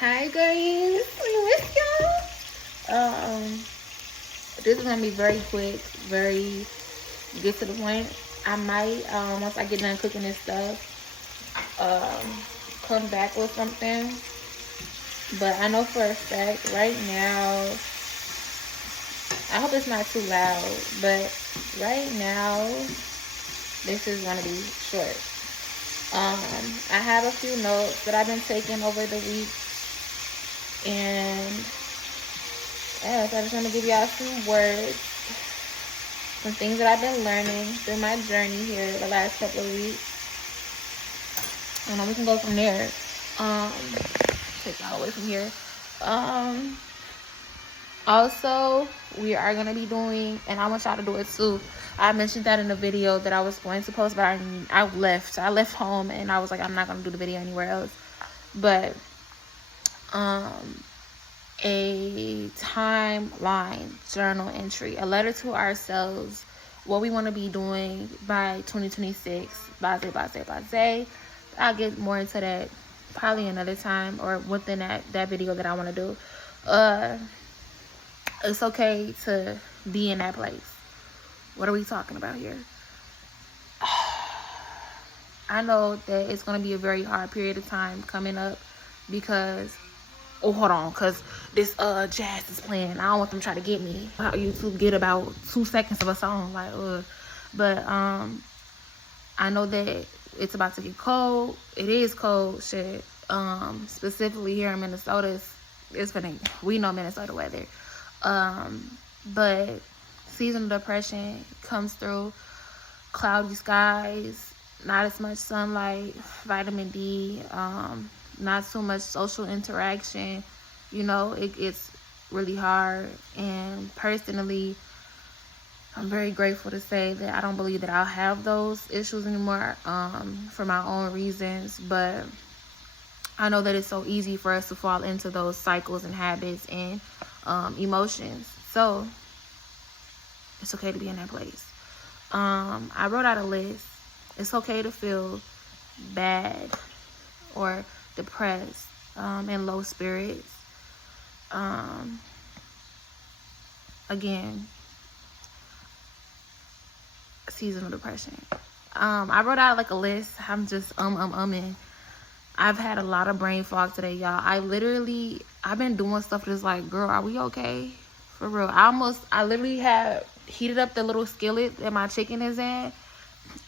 Hi guys, I miss y'all. This is gonna be very quick, very get to the point. I might once I get done cooking this stuff, come back with something. But I know for a fact right now, I hope it's not too loud, but right now this is gonna be short. I have a few notes that I've been taking over the week, and yes, I just want to give y'all some words, some things that I've been learning through my journey here the last couple of weeks, and then we can go from there. Take y'all away from here. Also, we are gonna be doing, and I want y'all to do it too. I mentioned that in the video that I was going to post, but I left home, and I was like, I'm not gonna do the video anywhere else. But a timeline journal entry, a letter to ourselves, what we want to be doing by 2026. Base. I'll get more into that probably another time, or within that video that I want to do. It's okay to be in that place. What are we talking about here? I know that it's going to be a very hard period of time coming up because, oh, hold on, because this jazz is playing. I don't want them to try to get me. How YouTube get about 2 seconds of a song, like, but I know that it's about to get cold. It is cold, shit. Specifically here in Minnesota, it's gonna, we know Minnesota weather. But seasonal depression comes through, cloudy skies, not as much sunlight, vitamin D, not so much social interaction. You know, it's really hard. And personally, I'm very grateful to say that I don't believe that I'll have those issues anymore, for my own reasons. But I know that it's so easy for us to fall into those cycles and habits and emotions. So it's okay to be in that place. I wrote out a list. It's okay to feel bad or depressed, and low spirits. Again, seasonal depression. I wrote out like a list. I'm just umming. I've had a lot of brain fog today, y'all. I've been doing stuff that's like, girl, are we okay? For real. I literally had heated up the little skillet that my chicken is in,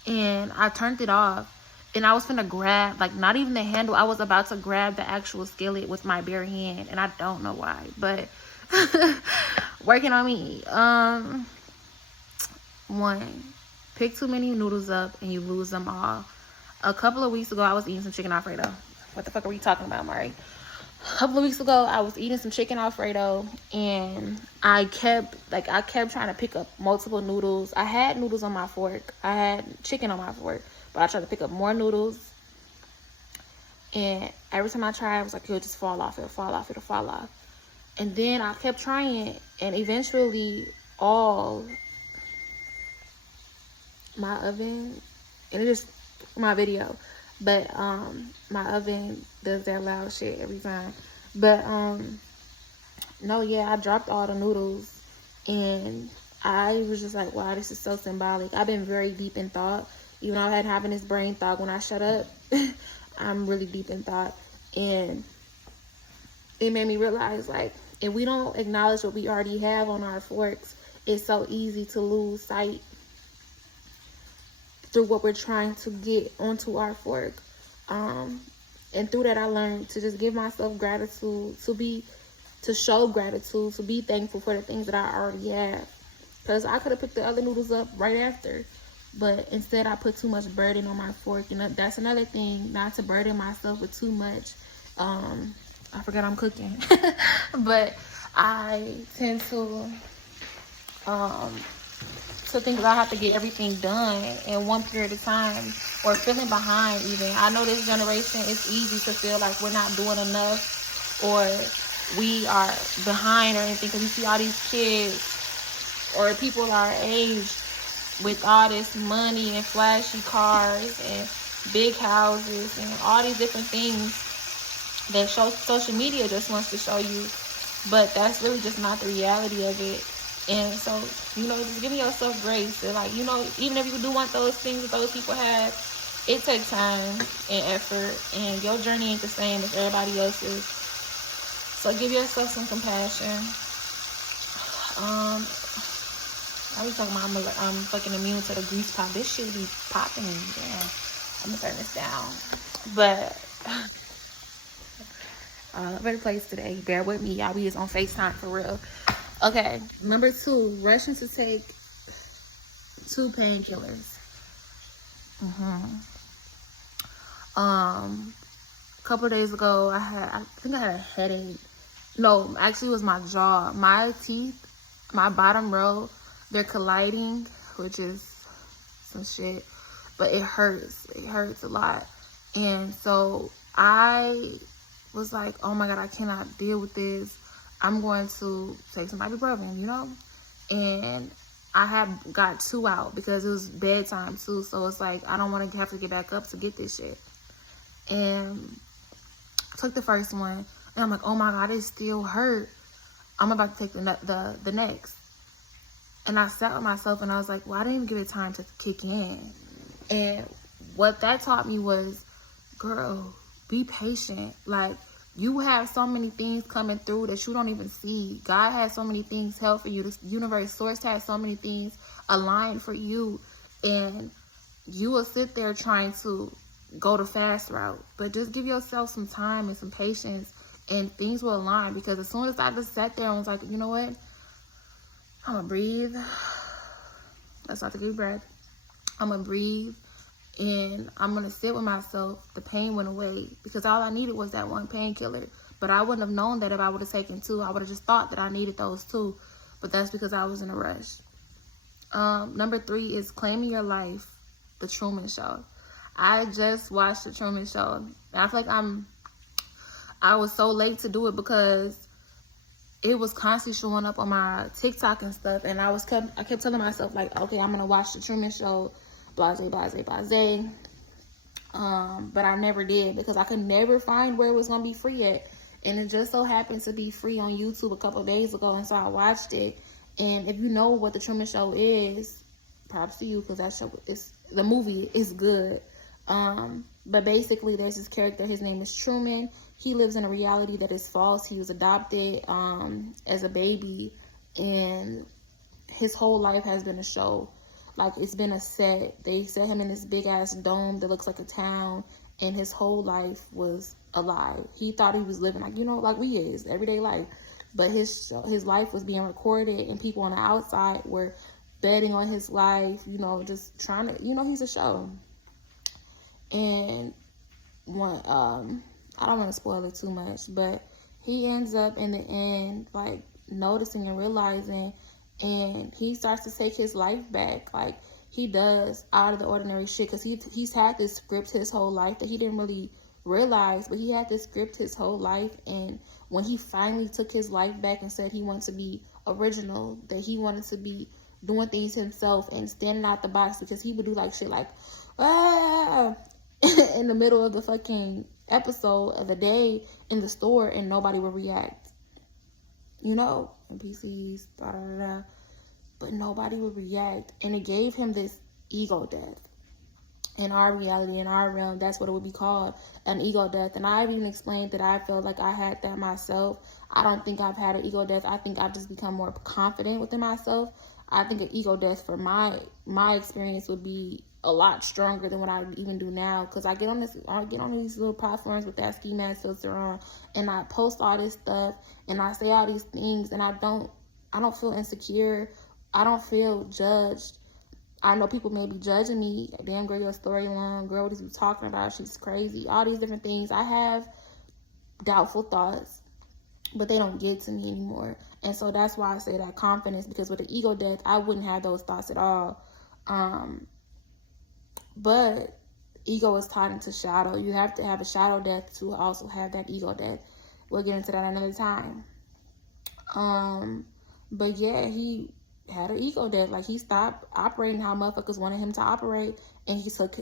and I turned it off. And I was finna grab, like, not even the handle. I was about to grab the actual skillet with my bare hand, and I don't know why, but working on me. 1, pick too many noodles up and you lose them all. A couple of weeks ago, I was eating some chicken Alfredo. What the fuck are we talking about, Mari? A couple of weeks ago, I was eating some chicken Alfredo, and I kept trying to pick up multiple noodles. I had noodles on my fork. I had chicken on my fork, but I tried to pick up more noodles. And every time I tried, I was like, it'll just fall off. It'll fall off. And then I kept trying, and eventually all my oven, and it just my video, but my oven does that loud shit every time. But no, yeah, I dropped all the noodles, and I was just like, wow, this is so symbolic. I've been very deep in thought, even though I had having this brain fog when I shut up. I'm really deep in thought, and it made me realize, like, if we don't acknowledge what we already have on our forks, it's so easy to lose sight through what we're trying to get onto our fork. And through that, I learned to just give myself gratitude, to show gratitude, to be thankful for the things that I already have. Because I could have picked the other noodles up right after, but instead I put too much burden on my fork. And that's another thing, not to burden myself with too much. I forgot I'm cooking. But I tend to think that I have to get everything done in one period of time, or feeling behind even. I know this generation, it's easy to feel like we're not doing enough, or we are behind or anything, because you see all these kids or people our age with all this money and flashy cars and big houses and all these different things. that social media just wants to show you, but that's really just not the reality of it. And so, just giving yourself grace. And like, even if you do want those things that those people have, it takes time and effort, and your journey ain't the same as everybody else's. So give yourself some compassion. I was talking about I'm fucking immune to the grease pop. This shit be popping. Damn. I'm gonna turn this down. But better place today. Bear with me, y'all. We is on FaceTime for real. Okay, number 2, rushing to take 2 painkillers. A couple of days ago, I think I had a headache. No, actually it was my jaw. My teeth, my bottom row, they're colliding, which is some shit, but it hurts. It hurts a lot. And so I was like, oh my God, I cannot deal with this. I'm going to take some ibuprofen, And I had got 2 out because it was bedtime too. So it's like, I don't want to have to get back up to get this shit. And I took the first one, and I'm like, oh my God, it still hurt. I'm about to take the next. And I sat with myself, and I was like, well, I didn't even give it time to kick in. And what that taught me was, girl, be patient. Like, you have so many things coming through that you don't even see. God has so many things held for you. The universe, source has so many things aligned for you. And you will sit there trying to go the fast route. But just give yourself some time and some patience, and things will align. Because as soon as I just sat there and was like, you know what? I'm going to breathe. Let's not take a deep breath. I'm going to breathe. And I'm going to sit with myself. The pain went away because all I needed was that one painkiller. But I wouldn't have known that if I would have taken 2. I would have just thought that I needed those 2. But that's because I was in a rush. Number 3 is Claiming Your Life, The Truman Show. I just watched The Truman Show. And I feel like I was so late to do it because it was constantly showing up on my TikTok and stuff. And I kept telling myself, like, okay, I'm going to watch The Truman Show. Blase, blase, blase. But I never did because I could never find where it was going to be free at. And it just so happened to be free on YouTube a couple of days ago. And so I watched it. And if you know what The Truman Show is, props to you, because the movie is good. But basically there's this character. His name is Truman. He lives in a reality that is false. He was adopted as a baby. And his whole life has been a show. Like, it's been a set. They set him in this big ass dome that looks like a town, and his whole life was a lie. He thought he was living like we is everyday life, but his life was being recorded, and people on the outside were betting on his life. Just trying to, he's a show. And one, I don't want to spoil it too much, but he ends up in the end like noticing and realizing. And he starts to take his life back. Like, he does out of the ordinary shit. Because he's had this script his whole life that he didn't really realize. But he had this script his whole life. And when he finally took his life back and said he wanted to be original, that he wanted to be doing things himself and standing out the box. Because he would do like shit like, ah, in the middle of the fucking episode of the day in the store. And nobody would react. NPCs, da da da, but nobody would react, and it gave him this ego death. In our reality, in our realm, that's what it would be called, an ego death. And I even explained that I felt like I had that myself. I don't think I've had an ego death. I think I've just become more confident within myself. I think an ego death for my experience would be a lot stronger than what I would even do now, because I get on these little platforms with that ski mask filter on, and I post all this stuff, and I say all these things, and I don't feel insecure. I don't feel judged. I know people may be judging me. Damn, girl, your story long. Girl, what is you talking about? She's crazy. All these different things. I have doubtful thoughts, but they don't get to me anymore. And so that's why I say that confidence, because with an ego death, I wouldn't have those thoughts at all. But ego is tied into shadow. You have to have a shadow death to also have that ego death. We'll get into that another time. But yeah, had an ego death. Like, he stopped operating how motherfuckers wanted him to operate, and he took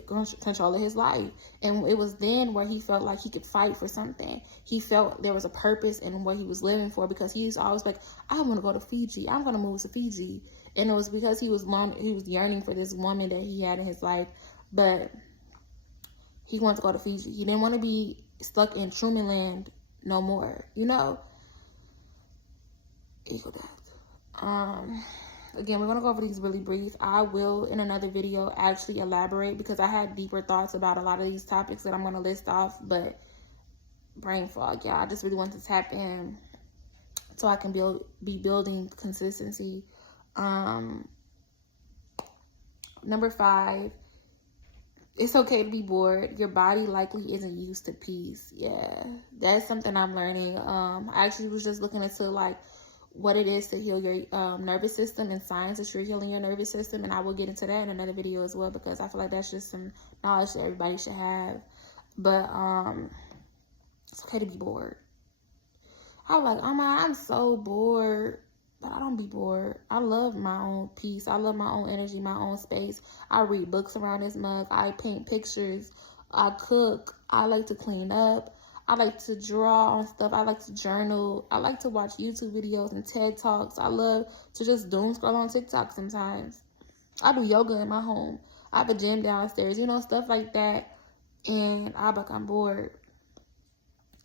control of his life. And it was then where he felt like he could fight for something. He felt there was a purpose in what he was living for, because he was always like, I want to go to Fiji. I'm going to move to Fiji. And it was because he was yearning for this woman that he had in his life, but he wanted to go to Fiji. He didn't want to be stuck in Truman Land no more, you know? Ego death. Again, we're going to go over these really brief. I will, in another video, actually elaborate, because I had deeper thoughts about a lot of these topics that I'm going to list off, but brain fog, yeah. I just really want to tap in so I can be building consistency. Number 5, it's okay to be bored. Your body likely isn't used to peace. Yeah, that's something I'm learning. I actually was just looking into like what it is to heal your nervous system, and signs that you're healing your nervous system, and I will get into that in another video as well, because I feel like that's just some knowledge that everybody should have. But it's okay to be bored. I'm so bored. But I don't be bored. I love my own peace. I love my own energy, my own space. I read books around this mug. I paint pictures. I cook. I like to clean up. I like to draw on stuff. I like to journal. I like to watch YouTube videos and TED Talks. I love to just doom scroll on TikTok sometimes. I do yoga in my home. I have a gym downstairs, you know, stuff like that. And I'm bored.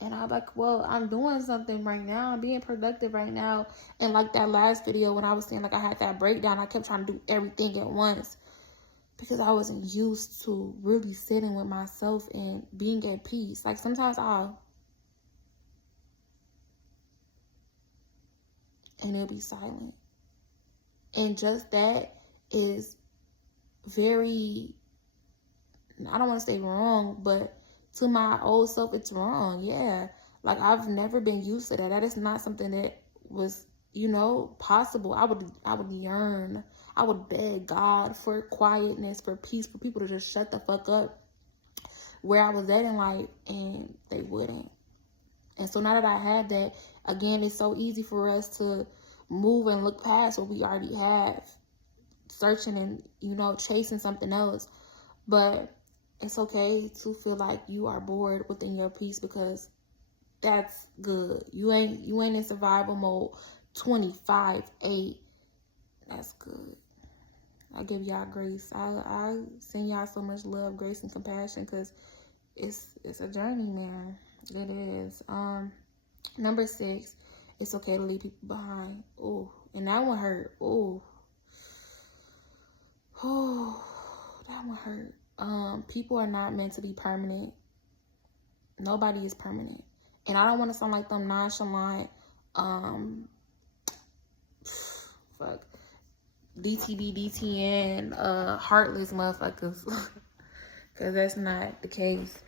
And I'm like, well, I'm doing something right now. I'm being productive right now. And like that last video when I was saying, like, I had that breakdown, I kept trying to do everything at once, because I wasn't used to really sitting with myself and being at peace. Like, sometimes and it'll be silent. And just that is very, I don't want to say wrong, but to my old self, it's wrong. Yeah. Like, I've never been used to that. That is not something that was, you know, possible. I would yearn. I would beg God for quietness, for peace, for people to just shut the fuck up where I was at in life, and they wouldn't. And so now that I have that, again, it's so easy for us to move and look past what we already have, searching and, you know, chasing something else. But it's okay to feel like you are bored within your peace, because that's good. You ain't in survival mode 25/8. That's good. I give y'all grace. I send y'all so much love, grace, and compassion, because it's a journey, man. It is. Number 6, it's okay to leave people behind. Oh, and that one hurt. Oh, that one hurt. People are not meant to be permanent. Nobody is permanent. And I don't want to sound like them nonchalant, DTB, DTN, heartless motherfuckers. Because that's not the case.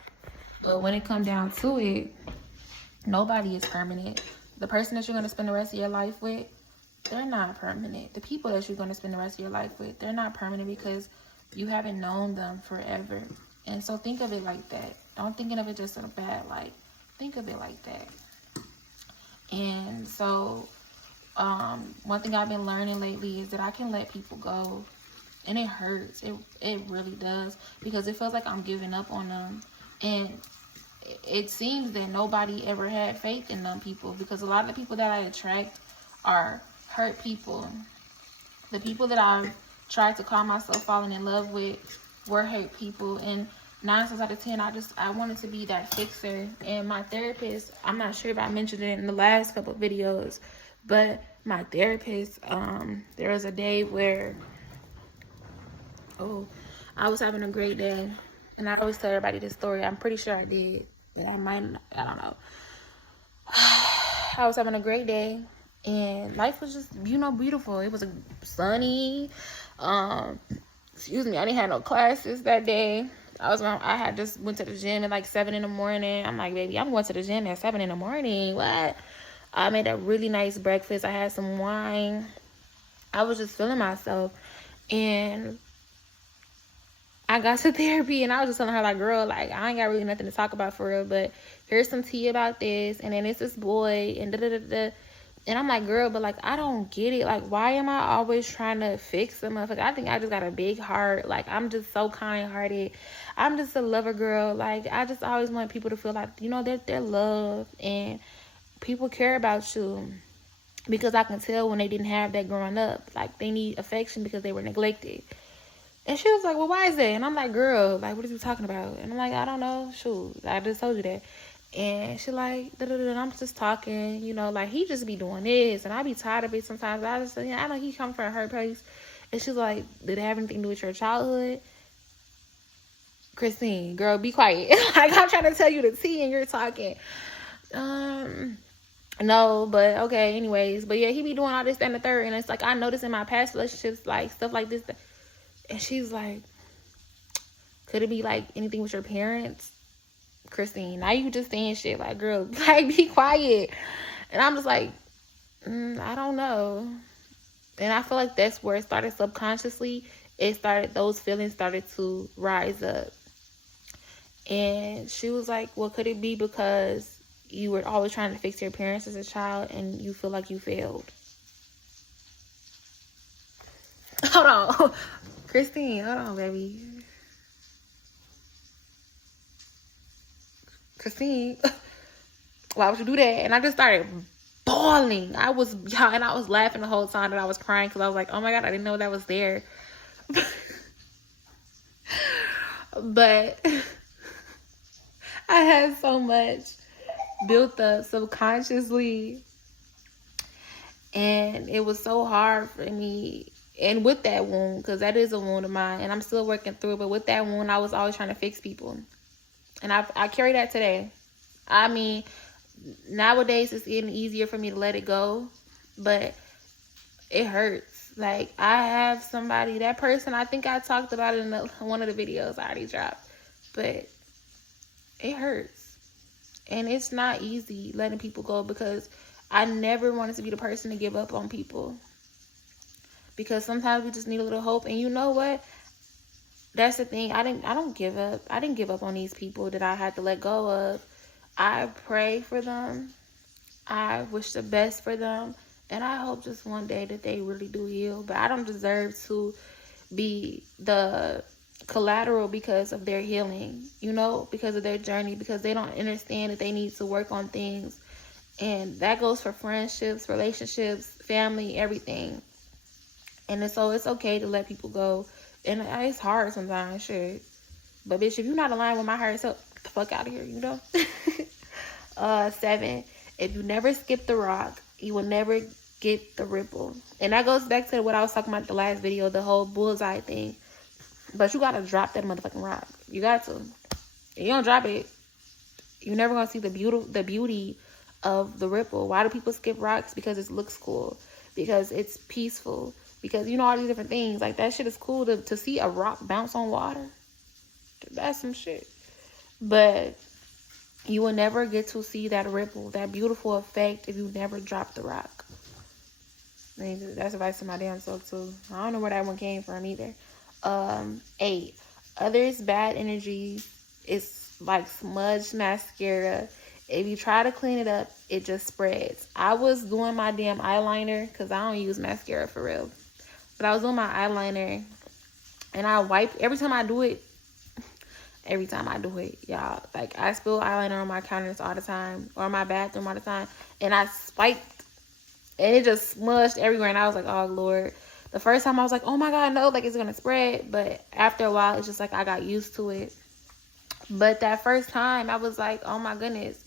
But when it comes down to it, nobody is permanent. The person that you're going to spend the rest of your life with, they're not permanent. The people that you're going to spend the rest of your life with, they're not permanent, because you haven't known them forever. And so think of it like that. Don't think of it just in a bad light. Think of it like that. And so one thing I've been learning lately is that I can let people go. And it hurts. It really does. Because it feels like I'm giving up on them. And it seems that nobody ever had faith in them people. Because a lot of the people that I attract are hurt people. The people that I've tried to call myself falling in love with were hurt people, and 9 times out of 10 I wanted to be that fixer. And my therapist, I'm not sure if I mentioned it in the last couple of videos, but my therapist, there was a day where I was having a great day, and I always tell everybody this story. I'm pretty sure I did, but I don't know. I was having a great day, and life was just, you know, beautiful. It was sunny. I didn't have no classes that day. I had just went to the gym at like 7 in the morning. I'm like, baby, I'm going to the gym at 7 in the morning. What? I made a really nice breakfast. I had some wine. I was just feeling myself. And I got to therapy, and I was just telling her, like, girl, like, I ain't got really nothing to talk about for real, but here's some tea about this, and then it's this boy, and da-da-da-da. And I'm like, girl, but like, I don't get it. Like, why am I always trying to fix them? Like, I think I just got a big heart. Like, I'm just so kind-hearted. I'm just a lover girl. Like, I just always want people to feel like, you know, they're loved and people care about you. Because I can tell when they didn't have that growing up. Like, they need affection because they were neglected. And she was like, well, why is that? And I'm like, girl, like, what are you talking about? And I'm like, I don't know. Shoot, I just told you that. And she like, and I'm just talking, you know, like, he just be doing this. And I be tired of it sometimes. I just, you know, I know he come from her place. And she's like, did it have anything to do with your childhood? Christine, girl, be quiet. Like, I'm trying to tell you the tea and you're talking. No, but okay, anyways. But yeah, he be doing all this, that, and the third. And it's like, I noticed in my past relationships, like, stuff like this. And she's like, could it be, like, anything with your parents? Christine, now you just saying shit. Like, girl, like, be quiet. And I'm just like, I don't know. And I feel like that's where it started subconsciously. Those feelings started to rise up. And she was like, well, could it be because you were always trying to fix your parents as a child and you feel like you failed? Hold on. Christine, hold on, baby. Christine, why would you do that? And I just started bawling. I was laughing the whole time that I was crying because I was like, oh my God, I didn't know that was there. But I had so much built up subconsciously, and it was so hard for me. And with that wound, because that is a wound of mine, and I'm still working through it, but with that wound, I was always trying to fix people. And I carry that today. I mean, nowadays it's getting easier for me to let it go, but it hurts. Like, I have somebody, that person, I think I talked about it in one of the videos I already dropped, but it hurts. And it's not easy letting people go, because I never wanted to be the person to give up on people. Because sometimes we just need a little hope. And you know what? That's the thing. I don't give up. I didn't give up on these people that I had to let go of. I pray for them. I wish the best for them. And I hope just one day that they really do heal. But I don't deserve to be the collateral because of their healing, you know, because of their journey, because they don't understand that they need to work on things. And that goes for friendships, relationships, family, everything. And so it's okay to let people go. And it's hard sometimes, sure. But bitch, if you're not aligned with my higher self, get the fuck out of here, you know? 7, if you never skip the rock, you will never get the ripple. And that goes back to what I was talking about the last video, the whole bullseye thing. But you gotta drop that motherfucking rock. You got to. If you don't drop it, you're never gonna see the beauty of the ripple. Why do people skip rocks? Because it looks cool. Because it's peaceful. Because, you know, all these different things. Like, that shit is cool to see a rock bounce on water. That's some shit. But you will never get to see that ripple, that beautiful effect, if you never drop the rock. I mean, that's advice to my damn self, too. I don't know where that one came from either. 8. Others' bad energy is like smudged mascara. If you try to clean it up, it just spreads. I was doing my damn eyeliner, because I don't use mascara for real. But I was doing my eyeliner, and I wipe every time I do it, y'all. Like, I spill eyeliner on my counters all the time, or my bathroom all the time, and I swiped, and it just smudged everywhere, and I was like, oh, Lord. The first time I was like, oh, my God, no, like, it's going to spread. But after a while, it's just like I got used to it. But that first time, I was like, oh, my goodness.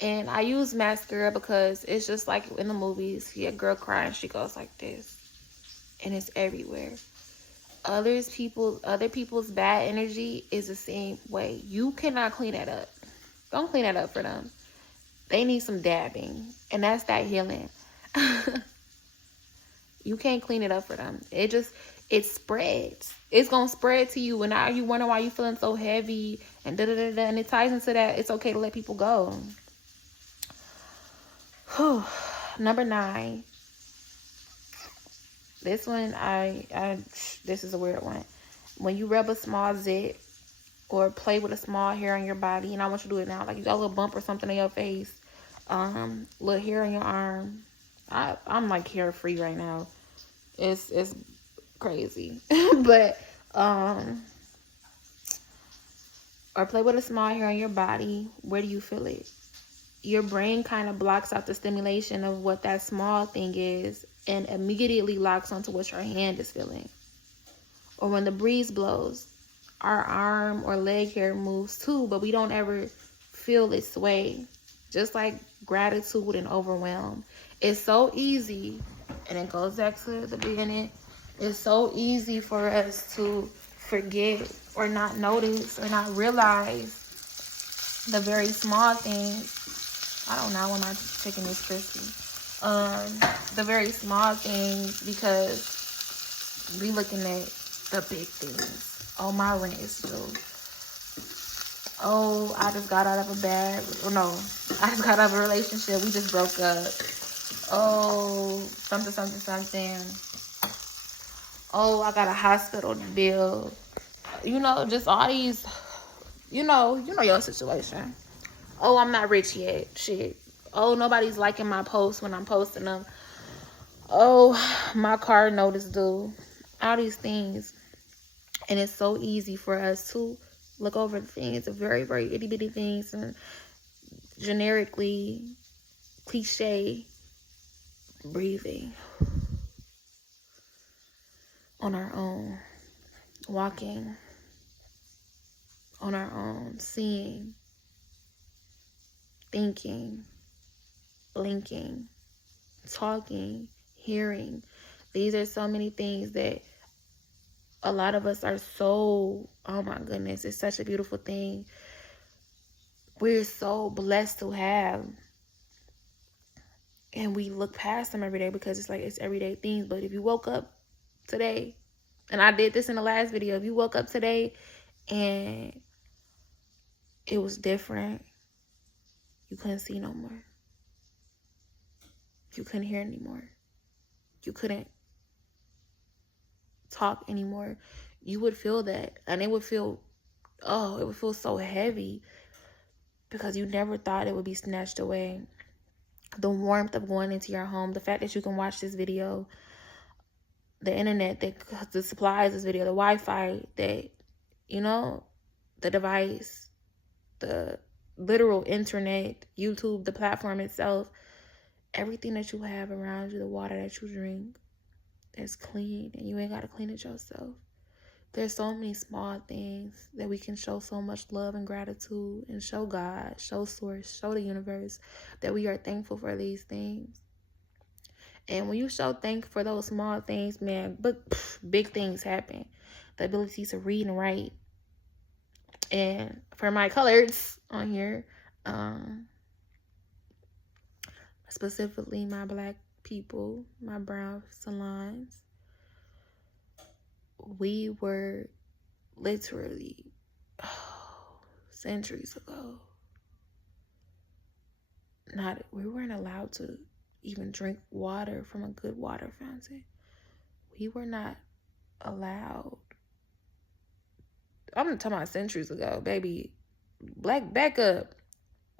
And I use mascara because it's just like in the movies. See a girl crying, she goes like this. And it's everywhere. Other people's bad energy is the same way. You cannot clean that up. Don't clean that up for them. They need some dabbing. And that's that healing. You can't clean it up for them. It spreads. It's going to spread to you. And now you wonder why you're feeling so heavy. And da-da-da-da. And it ties into that. It's okay to let people go. Number 9. This one, this is a weird one. When you rub a small zit or play with a small hair on your body, and I want you to do it now. Like, you got a little bump or something on your face, little hair on your arm, I'm like carefree right now. It's crazy. But or play with a small hair on your body. Where do you feel it? Your brain kind of blocks out the stimulation of what that small thing is and immediately locks onto what your hand is feeling. Or when the breeze blows, our arm or leg hair moves too, but we don't ever feel it sway. Just like gratitude and overwhelm. It's so easy, and it goes back to the beginning. It's so easy for us to forget or not notice or not realize the very small things. I don't know when my chicken is crispy. The very small things, because we looking at the big things. Oh, my rent is due. Oh, I just got out of a bad, or no, I just got out of a relationship. We just broke up. Oh, something. Oh, I got a hospital bill. You know, just all these, you know your situation. Oh, I'm not rich yet. Shit. Oh, nobody's liking my posts when I'm posting them. Oh, my car note is due. All these things. And it's so easy for us to look over the things, the very, very itty bitty things, and generically cliche breathing on our own, walking on our own, seeing, thinking, blinking, talking, hearing. These are so many things that a lot of us are so, oh my goodness, it's such a beautiful thing. We're so blessed to have. And we look past them every day because it's like it's everyday things. But if you woke up today, and I did this in the last video, if you woke up today and it was different, you couldn't see no more. You couldn't hear anymore. You couldn't talk anymore. You would feel that, and it would feel so heavy because you never thought it would be snatched away. The warmth of going into your home, the fact that you can watch this video, the internet that supplies this video, the Wi-Fi that, the device, the literal internet, YouTube, the platform itself, everything that you have around you, the water that you drink, that's clean, and you ain't got to clean it yourself. There's so many small things that we can show so much love and gratitude and show God, show source, show the universe that we are thankful for these things. And when you show thanks for those small things, man, big things happen. The ability to read and write. And for my colors on here, specifically my Black people, my brown salons, we were literally centuries ago, we weren't allowed to even drink water from a good water fountain. We were not allowed. I'm talking about centuries ago, baby. Back up.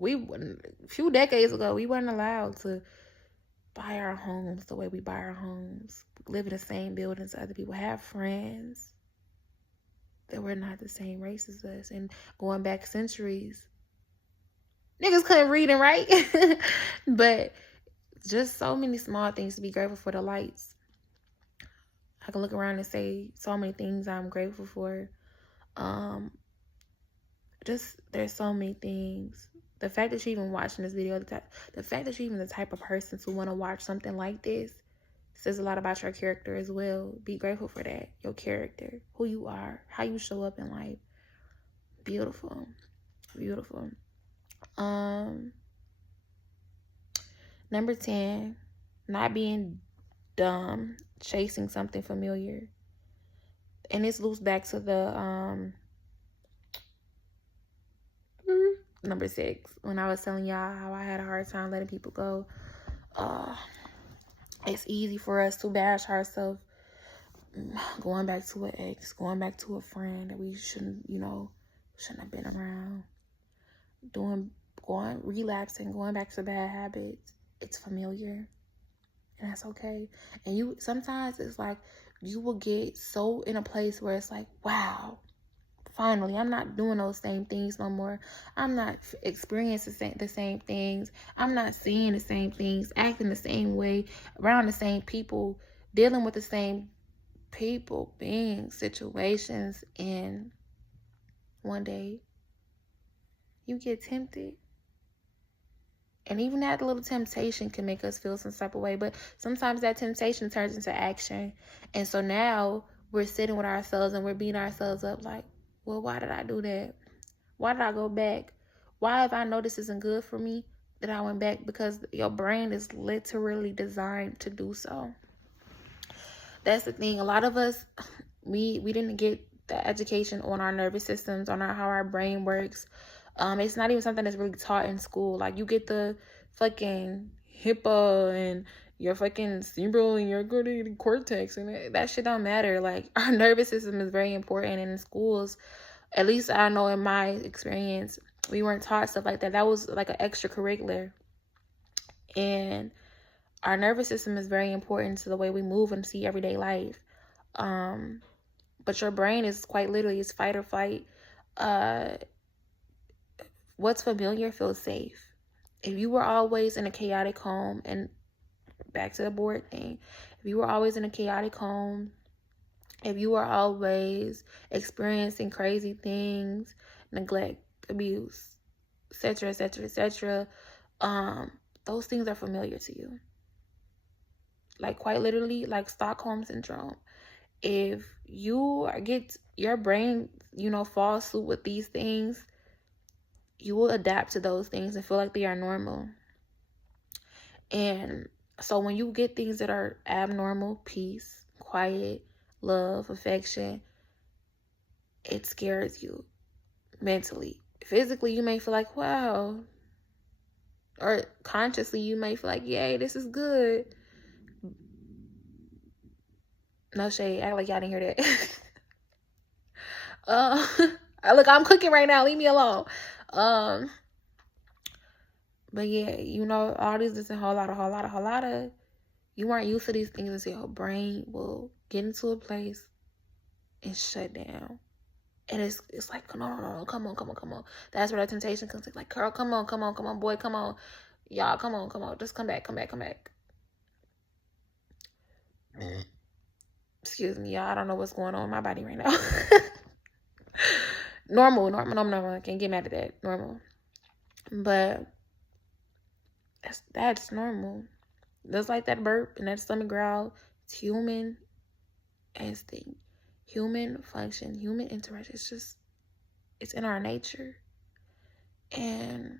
A few decades ago, we weren't allowed to buy our homes the way we buy our homes, live in the same buildings as other people, have friends that were not the same race as us. And going back centuries, niggas couldn't read and write. But just so many small things to be grateful for. The lights. I can look around and say so many things I'm grateful for. There's so many things. The fact that you're even watching this video, the fact that you're even the type of person to want to watch something like this says a lot about your character as well. Be grateful for that. Your character, who you are, how you show up in life. Beautiful. Beautiful. Number 10, not being dumb, chasing something familiar. And this loops back to the number 6, when I was telling y'all how I had a hard time letting people go. It's easy for us to bash ourselves, going back to an ex, going back to a friend that we shouldn't have been around, relapsing, going back to bad habits. It's familiar. And that's okay. And you, sometimes it's like, you will get so in a place where it's like, wow, finally, I'm not doing those same things no more. I'm not experiencing the same things. I'm not seeing the same things, acting the same way, around the same people, dealing with the same people, beings, situations. And one day, you get tempted. And even that little temptation can make us feel some type of way. But sometimes that temptation turns into action. And so now we're sitting with ourselves and we're beating ourselves up like, well, why did I do that? Why did I go back? Why, if I know this isn't good for me, that I went back? Because your brain is literally designed to do so. That's the thing. A lot of us, we didn't get the education on our nervous systems, on how our brain works. It's not even something that's really taught in school. Like, you get the fucking hippo and your fucking cerebral and your cortex, and that shit don't matter. Like, our nervous system is very important, and in schools, at least I know in my experience, we weren't taught stuff like that. That was like an extracurricular. And our nervous system is very important to the way we move and see everyday life. But your brain is quite literally, it's fight or flight. What's familiar feels safe. If you were always in a chaotic home, and back to the board thing, if you were always in a chaotic home, if you were always experiencing crazy things, neglect, abuse, etc., etc., etc., those things are familiar to you. Like, quite literally, like Stockholm syndrome. If you get your brain, fall asleep with these things, you will adapt to those things and feel like they are normal. And so when you get things that are abnormal, peace, quiet, love, affection, it scares you mentally. Physically, you may feel like, wow. Or consciously, you may feel like, yay, this is good. No shade. Act like y'all didn't hear that. Look, I'm cooking right now. Leave me alone. But yeah, all this is a whole lot of. You weren't used to these things until your brain will get into a place and shut down. And it's like, no, come on. That's where the temptation comes. Like, girl, come on, boy, come on. Y'all, come on. Just come back. Excuse me, y'all. I don't know what's going on in my body right now. Normal. I can't get mad at that. Normal. But that's normal. Just like that burp and that stomach growl, it's human instinct, human function, human interaction. It's in our nature. And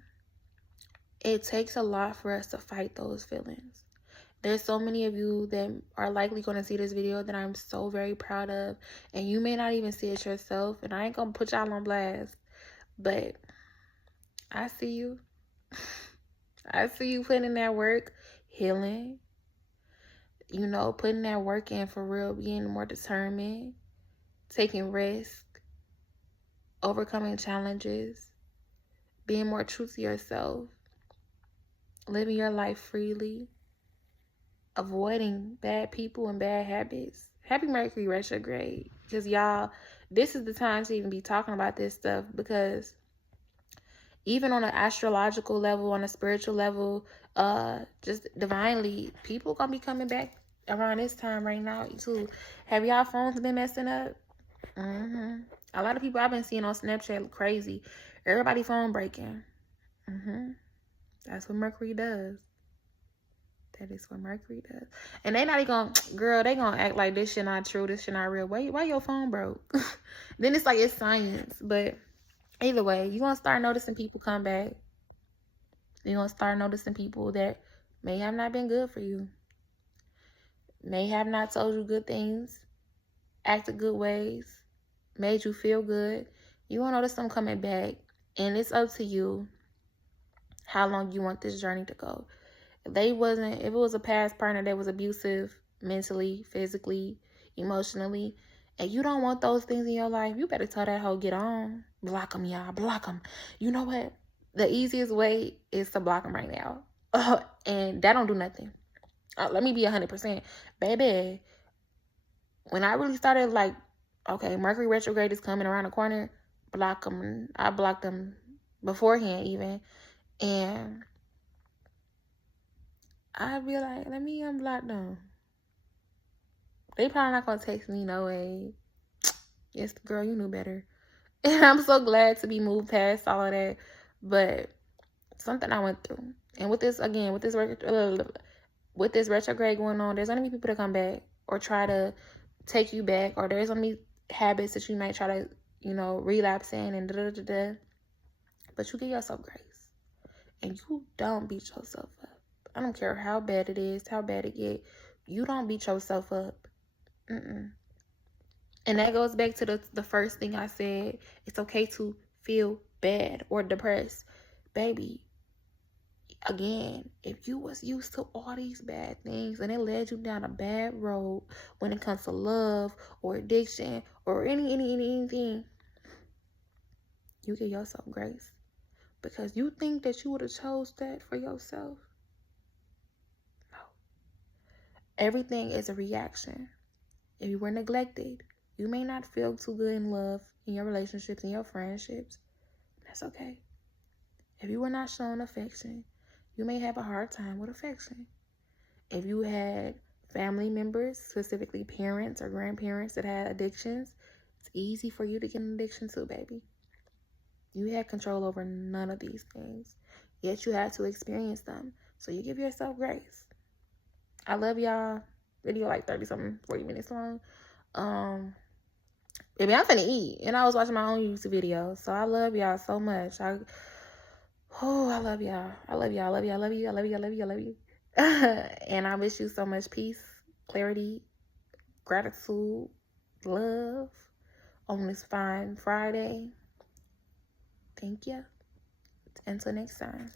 it takes a lot for us to fight those feelings. There's so many of you that are likely going to see this video that I'm so very proud of. And you may not even see it yourself. And I ain't going to put y'all on blast. But I see you. I see you putting in that work, healing. Putting that work in for real, being more determined, taking risks, overcoming challenges, being more true to yourself, living your life freely, avoiding bad people and bad habits. Happy Mercury retrograde. Because y'all, this is the time to even be talking about this stuff, because even on an astrological level, on a spiritual level, just divinely, people gonna be coming back around this time right now too. Have y'all phones been messing up? A lot of people I've been seeing on Snapchat look crazy. Everybody phone breaking. That's what Mercury does. That is what Mercury does. And they not even gonna, girl, they gonna act like this shit not true, this shit not real. Why your phone broke? Then it's like it's science. But either way, you're gonna start noticing people come back. You're gonna start noticing people that may have not been good for you, may have not told you good things, acted good ways, made you feel good. You're gonna notice them coming back. And it's up to you how long you want this journey to go. If it was a past partner that was abusive mentally, physically, emotionally, and you don't want those things in your life, you better tell that hoe, get on. Block them, y'all. Block them. You know what? The easiest way is to block them right now. And that don't do nothing. let me be 100%. Baby, when I really started, like, okay, Mercury retrograde is coming around the corner, block them. I blocked them beforehand even. And I'd be like, let me unblock them. They probably not going to text me no way. Yes, girl, you knew better. And I'm so glad to be moved past all of that. But something I went through. And with this, again, with this retrograde going on, there's going to be people that come back or try to take you back. Or there's going to be habits that you might try to, relapse in and da-da-da-da. But you give yourself grace. And you don't beat yourself up. I don't care how bad it is, how bad it get. You don't beat yourself up. And that goes back to the first thing I said. It's okay to feel bad or depressed. Baby, again, if you was used to all these bad things and it led you down a bad road when it comes to love or addiction or anything, you give yourself grace. Because you think that you would have chose that for yourself. No. Everything is a reaction. If you were neglected, you may not feel too good in love, in your relationships, in your friendships. That's okay. If you were not shown affection, you may have a hard time with affection. If you had family members, specifically parents or grandparents that had addictions, it's easy for you to get an addiction too, baby. You had control over none of these things, yet you had to experience them. So you give yourself grace. I love y'all. Video like 30-something, 40 minutes long. Baby, I'm finna eat. And I was watching my own YouTube video. So I love y'all so much. I love y'all. I love y'all. I love y'all. I love you. I love you. I love you. I love you. And I wish you so much peace, clarity, gratitude, love on this fine Friday. Thank you. Until next time.